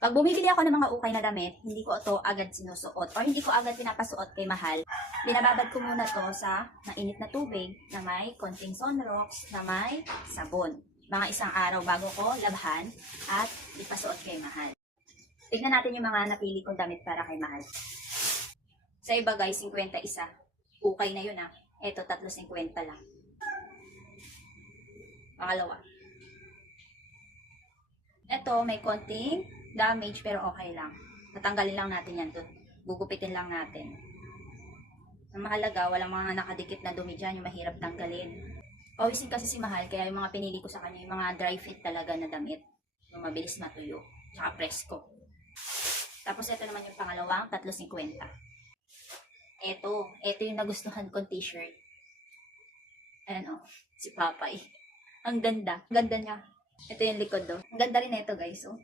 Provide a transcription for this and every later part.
Pag bumibili ako ng mga ukay na damit, hindi ko ito agad sinusuot or hindi ko agad pinapasuot kay Mahal. Binababad ko muna to sa mainit na tubig na may konting sunrocks na may sabon. Mga isang araw bago ko labhan at ipasuot kay Mahal. Tignan natin yung mga napili kong damit para kay Mahal. Sa iba guys, 51. Ukay na yun ah. Ito, 3.50 lang. Pangalawa. Ito, may konting damage pero okay lang. Tatanggalin lang natin yan doon. Gugupitin lang natin. Ang mahalaga, walang mga nakadikit na dumi dyan, yung mahirap tanggalin. Pawisin kasi si Mahal, kaya yung mga pinili ko sa kanya, yung mga dry fit talaga na damit. Yung mabilis matuyo. Tsaka presko. Tapos ito naman yung pangalawang, 3.50. Ito yung nagustuhan kong t-shirt. Ayan o, si Papay. Ang ganda. Ang ganda niya. Ito yung likod do. Ang ganda rin nito guys. Oh.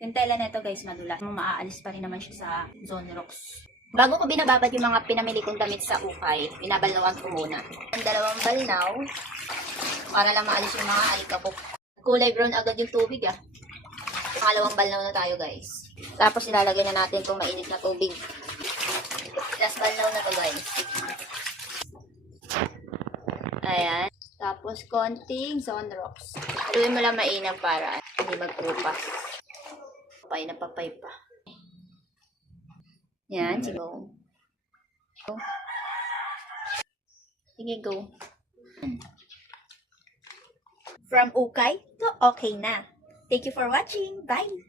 Yung tela nito guys, madulas. Maaalis pa rin naman siya sa Zonrox. Bago ko binababad yung mga pinamili kong damit sa ukay, binabalnawan ko muna. Ang dalawang balnaw, para lang maalis yung mga alikabok. Kulay brown agad yung tubig ah. Pangalawang balnaw na tayo guys. Tapos ilalagay na natin itong mainit na tubig. Last balnaw na to guys. Ayan. Tapos konting sunrocks. Haluin mo lang mainam para hindi magpupas. Papay na papay pa. Yan, sige go. Sige go. From ukay to okay na. Thank you for watching. Bye!